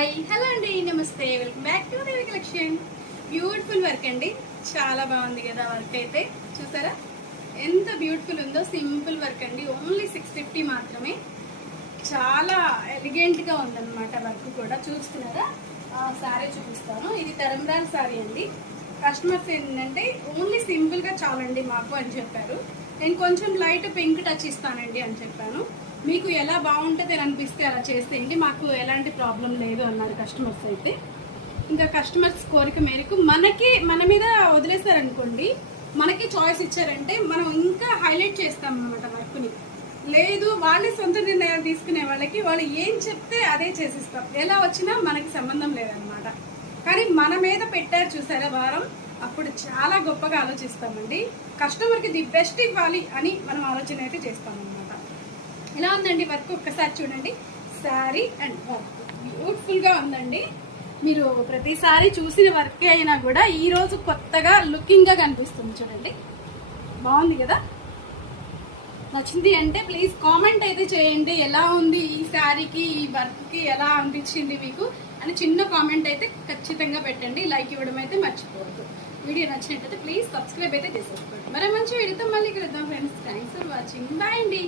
Hi hello అండి, నమస్తే, welcome back to Devi collection. Beautiful work అండి, చాలా బాగుంది కదా. వర్క్ అయితే చూసారా ఎంత బ్యూటిఫుల్ ఉందో. సింపుల్ వర్క్ అండి, ఓన్లీ 650 మాత్రమే. చాలా ఎలిగెంట్గా ఉందన్నమాట. వర్క్ కూడా చూస్తున్నారా. శారీ చూపిస్తాను. ఇది తరంబ్రాల్ శారీ అండి. కస్టమర్స్ ఏంటంటే ఓన్లీ సింపుల్గా చాలండి మాకు అని చెప్పారు. నేను కొంచెం లైట్ పింక్ టచ్ ఇస్తానండి అని చెప్పాను. మీకు ఎలా బాగుంటుంది అని అనిపిస్తే అలా చేసేయండి, మాకు ఎలాంటి ప్రాబ్లం లేదు అన్నారు కస్టమర్స్ అయితే. ఇంకా కస్టమర్స్ కోరిక మేరకు మన మీద వదిలేస్తారనుకోండి, మనకి చాయిస్ ఇచ్చారంటే మనం ఇంకా హైలైట్ చేస్తాం అన్నమాట వర్క్ని. లేదు వాళ్ళే సొంత నిర్ణయాలు తీసుకునే వాళ్ళకి వాళ్ళు ఏం చెప్తే అదే చేసిస్తాం. ఎలా వచ్చినా మనకి సంబంధం లేదనమాట. కానీ మన మీద పెట్టారు చూసారా వారం, అప్పుడు చాలా గొప్పగా ఆలోచిస్తామండి. కస్టమర్కి ది బెస్ట్ ఇవ్వాలి అని మనం ఆలోచన అయితే చేస్తామన్నమాట. ఎలా ఉందండి వర్క్, ఒక్కసారి చూడండి. శారీ అండ్ వర్క్ బ్యూటిఫుల్గా ఉందండి. మీరు ప్రతిసారి చూసిన వర్క్ అయినా కూడా ఈరోజు కొత్తగా లుకింగ్గా కనిపిస్తుంది. చూడండి, బాగుంది కదా. నచ్చింది అంటే ప్లీజ్ కామెంట్ అయితే చేయండి. ఎలా ఉంది ఈ శారీకి, ఈ వర్క్కి ఎలా అనిపించింది మీకు అని చిన్న కామెంట్ అయితే ఖచ్చితంగా పెట్టండి. లైక్ ఇవ్వడం అయితే మర్చిపోవద్దు. వీడియో నచ్చినట్టయితే ప్లీజ్ సబ్స్క్రైబ్ అయితే చేసేసుకోండి. మరి మంచి వీడియోతో మళ్ళీ కలుద్దాం friends. Thanks for watching. Bye అండి.